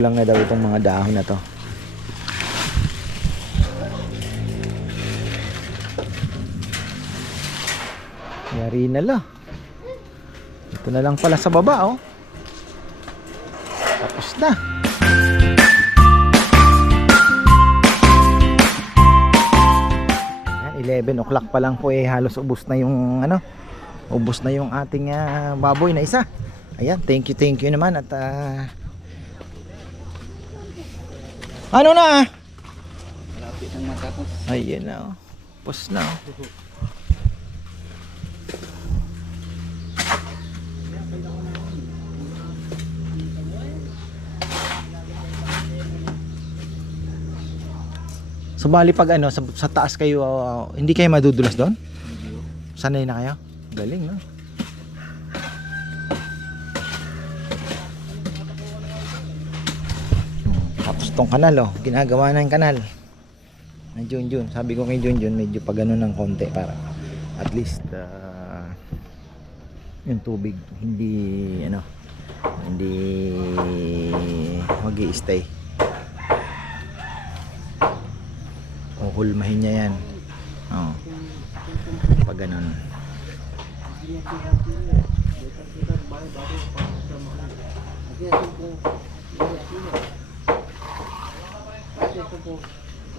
lang na daw itong mga dahon na to. Yari na la. Ito na lang pala sa baba oh. Tapos na. Yan, 11 o'clock pa lang po eh halos ubos na yung ano ubos na yung ating ah, baboy na isa. Ayan, thank you, thank you naman at ah, ano na? Malapit ang matapos. Ayun na oh. Pus na oh. So bali pag ano sa, sa taas kayo ah, hindi kayo madudulas doon? Sanay na kayo? Galing no? Tong kanal oh, ginagawa na yung kanal. Ay Junjun, sabi ko kay Junjun medyo pa ganun ng konti para at least ah, yung tubig hindi ano hindi magi stay Uhulmahin niya yan. Oo. Pag ganun.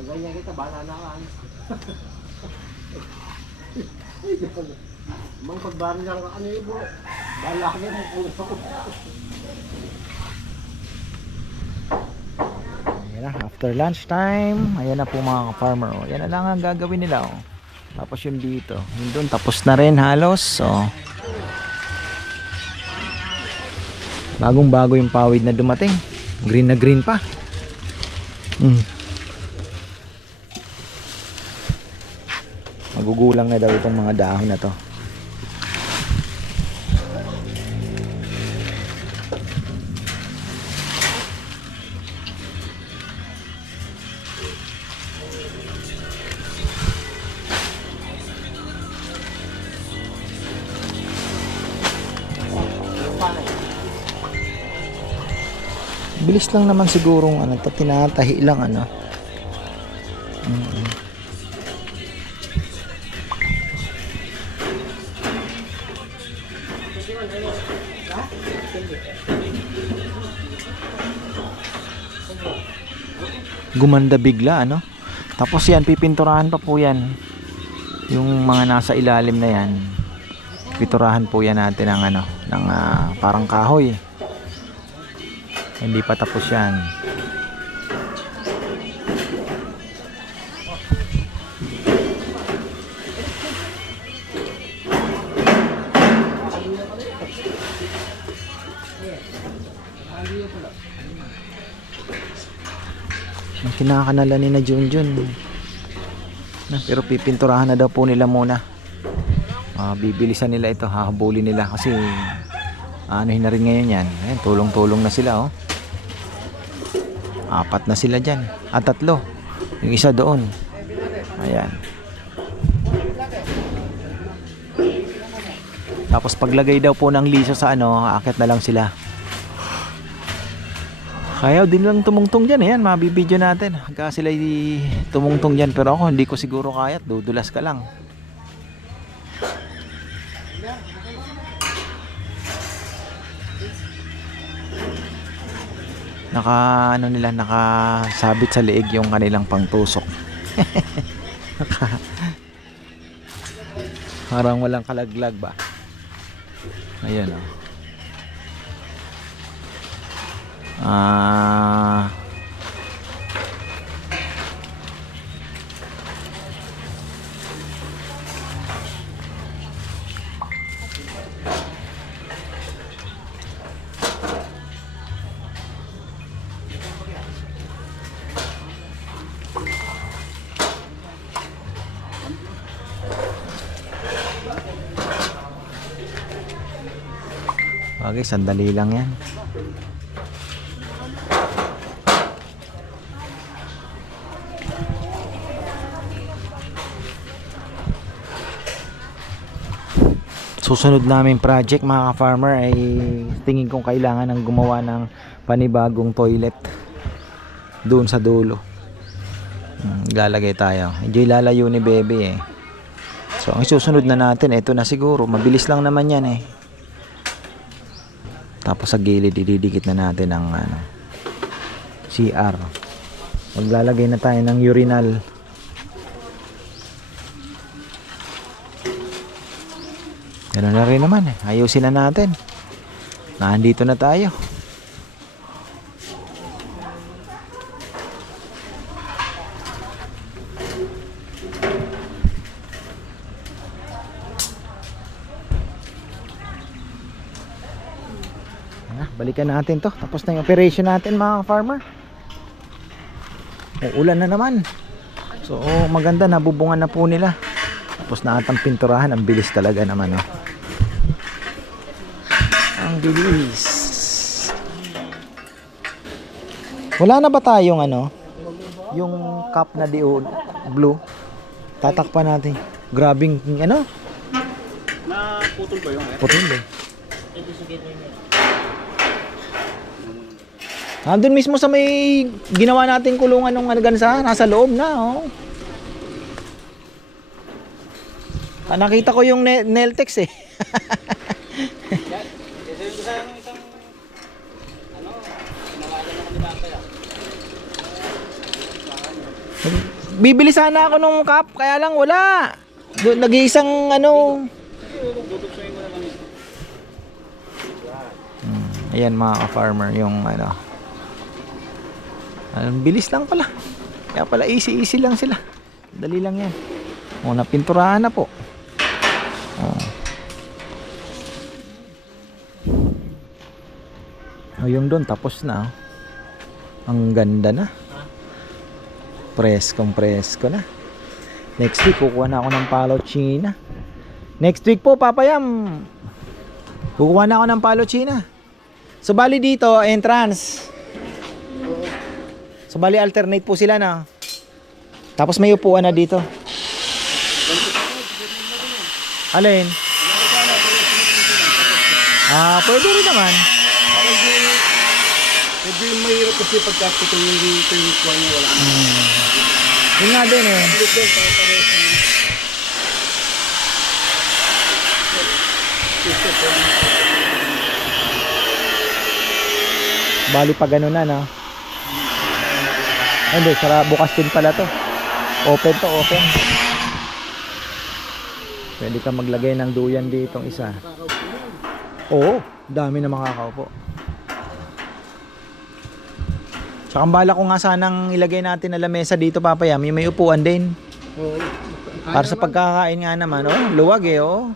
Ganyan kita, banana ka. Mang pagbarin lang ano yung bulo. Bala ka yan, ang ulo ko. Ayan na, after lunch time, ayan na po mga farmer. Oh. Yan na lang ang gagawin nila. Oh. Tapos yung dito. Yung doon, tapos na rin halos. So, bagong bago yung pawid na dumating. Green na green pa. Mm. Magugulang na daw itong mga dahon na to. Bilis lang naman sigurong ano to, tinatahi lang ano. Mm. Gumanda bigla ano. Tapos yan pipinturahan pa po yan. Yung mga nasa ilalim na yan. Piturahan po yan natin ng ano, ng ah, parang kahoy. Hindi pa tapos yan. Ang kinakanala ni na Junjun. Na, pero pipinturahan na daw po nila muna. Ah, bibilisan nila ito, hahabulin nila kasi anuhin na rin ngayon yan. Ayan, tulong-tulong na sila oh. Apat na sila dyan. At tatlo. Yung isa doon. Ayan. Tapos paglagay daw po ng liso sa ano, aakit na lang sila. Kaya din lang tumungtong dyan. Ayan, mabibideo natin. Hangga sila tumungtong dyan. Pero ako, hindi ko siguro kaya. Dudulas ka lang. Naka, ano nila, nakasabit sa leeg yung kanilang pangtusok. Naka, parang walang kalaglag ba? Ayan oh. Ah, bagay, sandali lang yan. susunod namin project mga ka-farmer ay tingin kong kailangan ng gumawa ng panibagong toilet doon sa dulo. Hmm, lalagay tayo. Medyo ilalayo ni Bebe eh. So, ang susunod na natin, ito na siguro. Mabilis lang naman yan eh. Tapos sa gilid, ididikit na natin ang ano, CR. Maglalagay na tayo ng urinal. Ganun na rin naman eh. Ayusin na natin. Nandito na tayo. Ah, balikan natin to. Tapos na yung operation natin mga farmer. Uulan na naman. So maganda nabubungan na po nila. Tapos na atang pinturahan. Ang bilis talaga naman. Oh. Ang bilis. Wala na ba tayong ano? Yung cup na diyon blue. Tatakpan natin. Grabing ano? Na putol ba yung Putol eh. Nandun mismo sa may ginawa nating kulungan ng gansa, nasa loob na, oh. Ah, nakita ko yung ne- Neltex eh. Bibili sana ako nung cup, kaya lang wala. Nag-iisang ano. Hmm, Ayan mga ka-farmer yung ano. Ang bilis lang pala. Kaya pala easy easy lang sila. Dali lang yan. O napinturahan na po. Oh. O yung doon tapos na. oh. Ang ganda na. Preskong presko na. Next week kukuha na ako ng palo china. Next week po papayam. Kukuha na ako ng palo china. So bali dito entrance. So bali alternate po sila na. Tapos may upuan na dito. Alin? Ah, pwede rin naman. Medyo yung mahirap kasi pagka putol yung dito yung kuha niya wala na. Yun nga din eh. Yung Bali pa ganun na, no? Hindi, sara bukas din pala to. Open to, open. Pwede ka maglagay ng duyan ditong isa. Oo, dami na makakaupo. Tsaka bala ko nga sanang ilagay natin na lamesa dito papayam, yung may upuan din. Oo. Para sa pagkakain nga naman, oh, luwag eh, oh.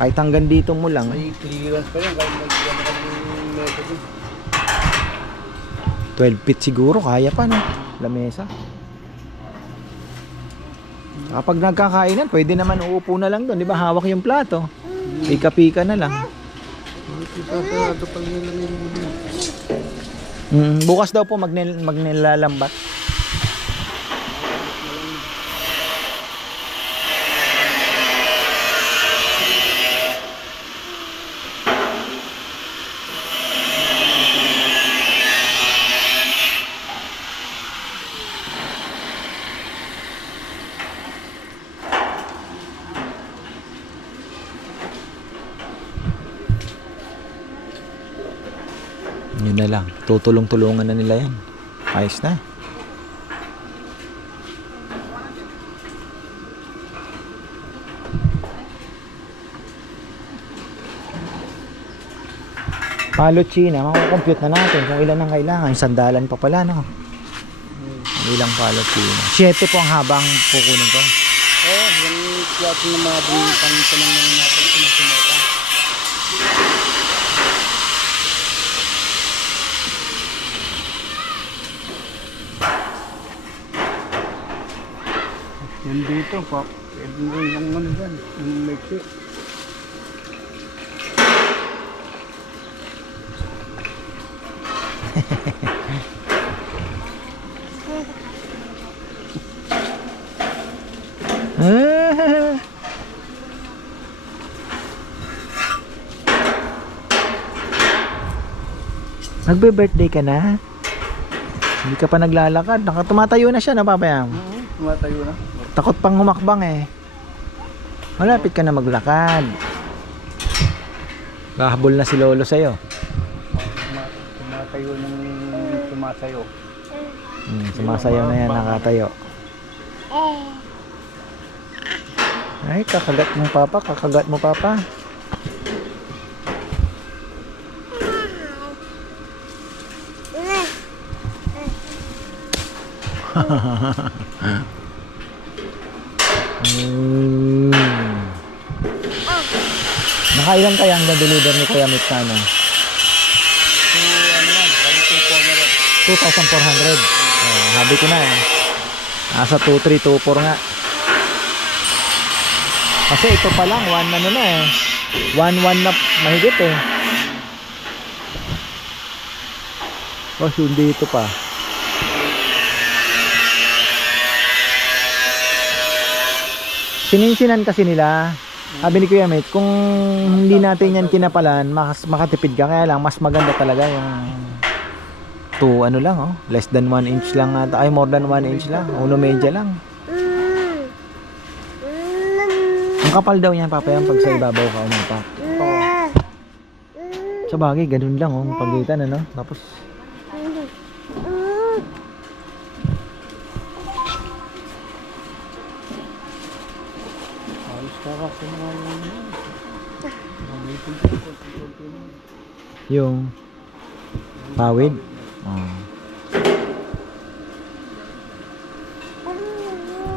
Kahit hanggang dito mo lang. May clearance pa yan kahit mag-gana ka ng method. 12 feet siguro, kaya pa no? Lamesa. Kapag nagkakainan, pwede naman uupo na lang doon, di ba? Hawak yung plato. Pika-pika na lang. Mm, bukas daw po magnil magnilalambat. Na lang. Tutulong-tulungan na nila yan. Ayos na. Palo China, makukompute na natin kung ilan ang kailangan. Sandalan pa pala, no? Ang ilang palo China. 7 po ang habang kukunin ko. Oo, yung klase ng mga sa mga natin Yan dito, pa. Pwede mo yung ano dyan, yung. Ah. Nagbe-birthday ka na? Hindi ka pa naglalakad. Nakatumatayo na siya, no, papayam? Oo, tumatayo na. Takot pang humakbang eh. Malapit ka na maglakad. Kahabol na si Lolo sa'yo. Tuma- Tumatayo ng tumasayo. Hmm, sumasayaw na yan, nakatayo. Ay, kakagat mo papa, kakagat mo papa. Hmm. Nakailan kaya ang na-deliver ni Kuya Mitch na ano? So, ano yan, lagi po po na lang. 2,400. Oh, habi ko na eh. Nasa 2,324 nga. Kasi ito pa lang, 1 ano na eh. 1-1 na mahigit eh. Oh, hindi ito pa. Sininsinan kasi nila. Sabi ni Kuya Mate, kung hindi natin yan kinapalan, mas makatipid ka. Kaya lang, mas maganda talaga yung 2 ano lang oh. Less than 1 inch lang ata. Ay, more than 1 inch lang. Uno medya lang. Ang kapal daw niyan, Papa, yan pag sa ibabaw ka umapak. Sa bagay, ganun lang oh. Pagitan, ano. Tapos, Alis ka kasi naman yung yan. Mamitin ko, konti-konti na. Yung pawid. Oh.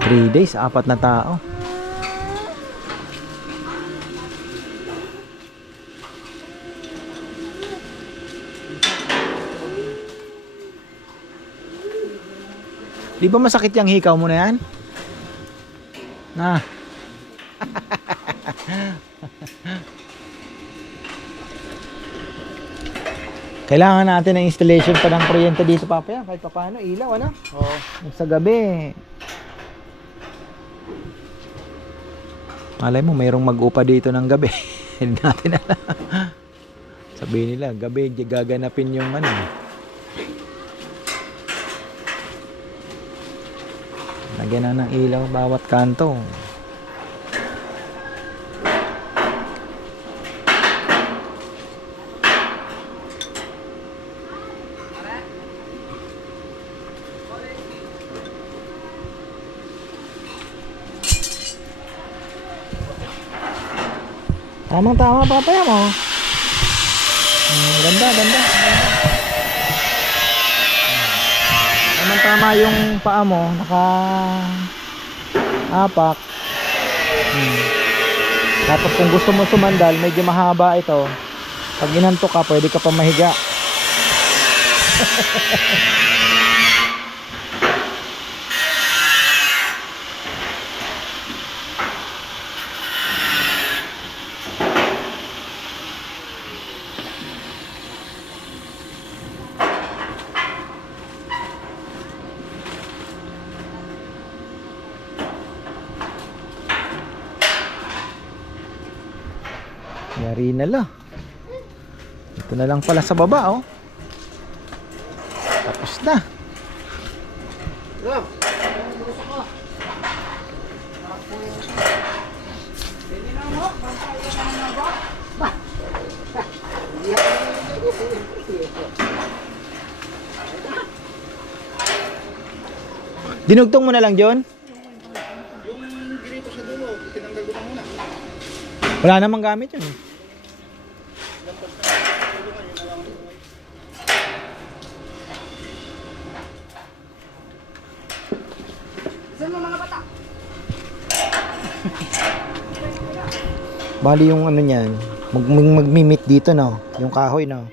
3 days, apat na tao. Di ba masakit yung hikaw mo na yan? Na. Kailangan natin ng installation pa ng kuryente dito papaya kahit pa paano ilaw ano? Oo. sa gabi. Malay mo mayroong mag-upa dito ng gabi. Hindi natin alam. Sabihin nila gabi gaganapin yung ano. Lagyan na ng ilaw bawat kanto Tamang tama papaya mo. Hmm, ganda, ganda. Tamang tama yung paa mo, naka apak. Hmm. Tapos kung gusto mo sumandal, medyo mahaba ito. Pag inanto ka, pwede ka pa mahiga. Yari na la. Ito na lang pala sa baba, oh. Tapos na. Dinugtong mo na lang, John? Wala namang gamit yun. eh. Bali yung ano niyan, mag, mag, magmimit dito no, yung kahoy no.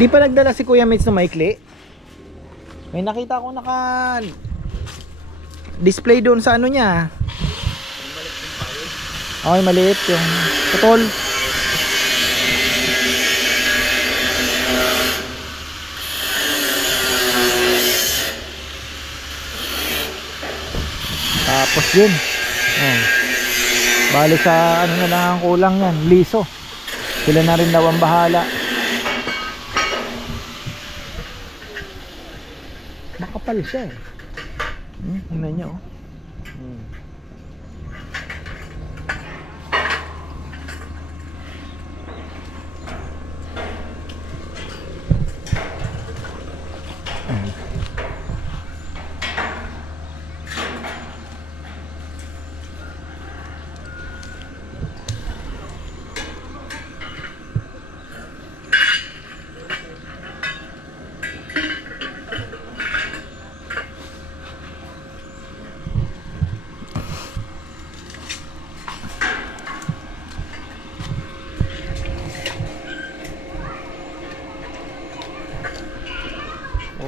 Di pa nagdala si Kuya Mitch ng maikli? May nakita ko naka display doon sa ano niya. Okay, maliit yung putol. Tapos yun. Oh. Bali sa ano na lang ang kulang yan, liso. Sila na rin daw ang bahala. Makapal siya eh. Hmm, tingnan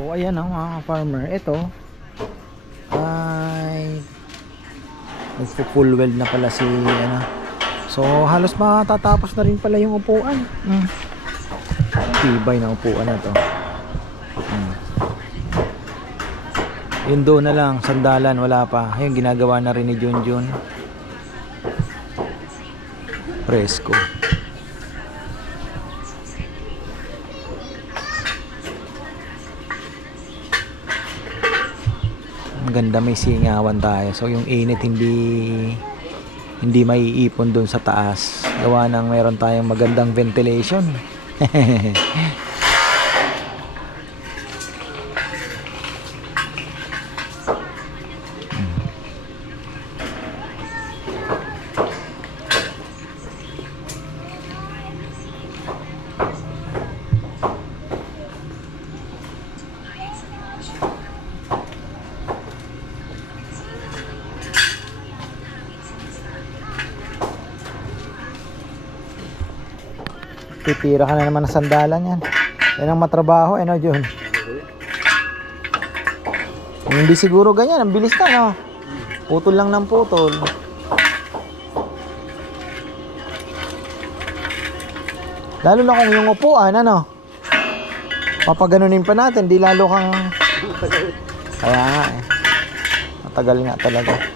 Oh, ayan ang mga farmer. Ito ay nagpo-full weld na pala si ano. So halos matatapos na rin pala yung upuan. Mm. Tibay na upuan na to. Mm. Yun na lang, sandalan, wala pa. Ayun, ginagawa na rin ni Junjun. Presko. Maganda may singawan tayo. So yung init hindi hindi maiipon doon sa taas. Gawa ng meron tayong magandang ventilation. Titira ka na naman ng sandalan yan. Yan ang matrabaho, eh no, Jun? Hindi siguro ganyan, ang bilis na, no? Putol lang ng putol. Lalo na kung yung upuan, ano? Papaganunin pa natin, di lalo kang... Kaya nga eh. Matagal nga talaga.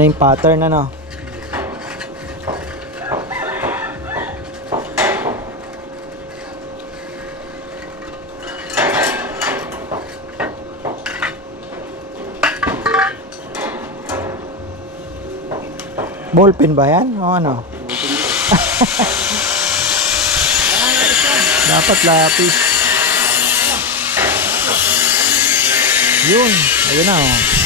Na yung pattern, ano? Ballpen ba yan? O ano? Dapat lapis. Yun. Ayun na oh.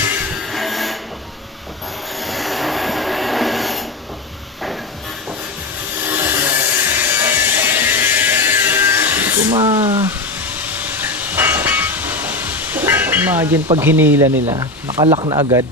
Kung ma... Imagine pag hinila nila, nakalak na agad.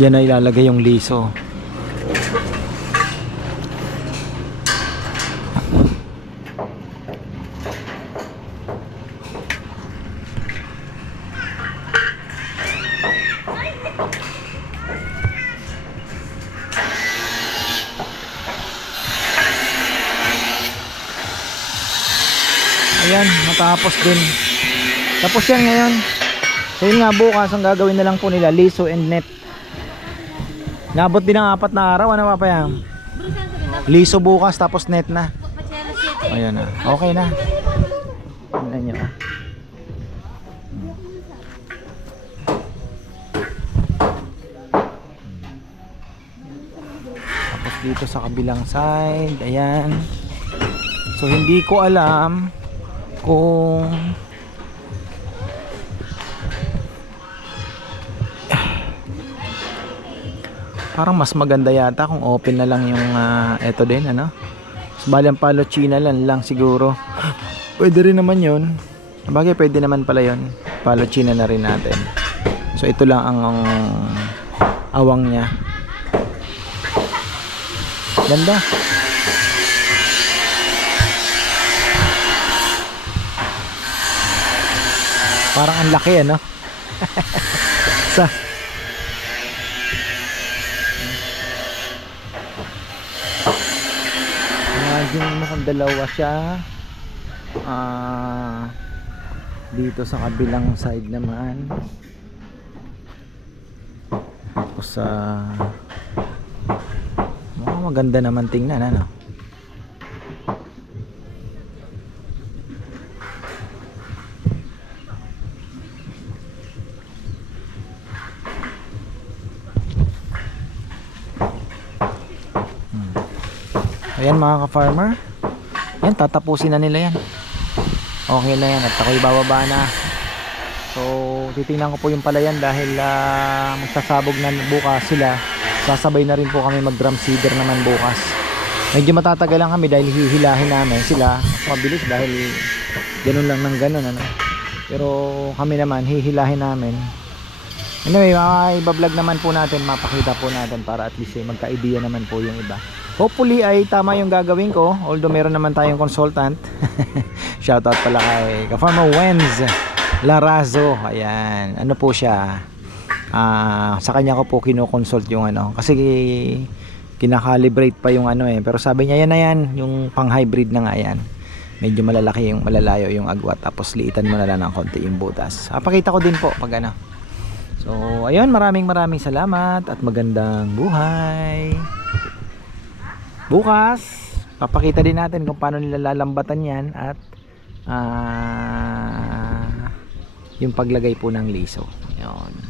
Diyan na ilalagay yung liso. Ayan, matapos din. Tapos yan ngayon. So yun nga bukas ang gagawin na lang po nila liso and net. Nabot din ng apat na araw ano pa yan? Liso bukas tapos net na. Ayan na. Okay na. Tingnan nyo. ah. Tapos dito sa kabilang side, ayan. So hindi ko alam kung parang mas maganda yata kung open na lang yung ah, eto din ano? Bali ang palo china lang lang siguro. Pwede rin naman yun. Bagay pwede naman pala yun. Palo china na rin natin. So ito lang ang, ang awang niya. Ganda. Parang ang laki ano? Sa Imagine mo kung dalawa siya. Ah, dito sa kabilang side naman. Tapos sa mukhang maganda naman tingnan ano. Mga ka-farmer. Yan, tatapusin na nila yan. Okay na yan at ako'y bababa na. So, titingnan ko po yung palayan dahil ah, magsasabog na bukas sila. Sasabay na rin po kami mag drum seeder naman bukas. Medyo matatagalan kami dahil hihilahin namin sila. Mabilis dahil ganun lang ng ganun. Ano? Pero kami naman, hihilahin namin. Anyway, mga iba-vlog naman po natin, mapakita po natin para at least eh, magka-idea naman po yung iba. Hopefully ay tama yung gagawin ko, although meron naman tayong consultant. Shoutout pala kay Ka-Farmer Wenz Larazo. Ayan, ano po siya? Ah, sa kanya ko po kino-consult yung ano. Kasi kinakalibrate pa yung ano eh. Pero sabi niya yan na yan. Yung pang hybrid na nga yan. Medyo malalaki yung malalayo yung agwat. Tapos liitan mo na lang ng konti yung butas. Papakita ko din po pag ano. So, ayun, maraming maraming salamat at magandang buhay. Bukas, papakita din natin kung paano nila lalambatan yan at ah, yung paglagay po ng liso. Ayun.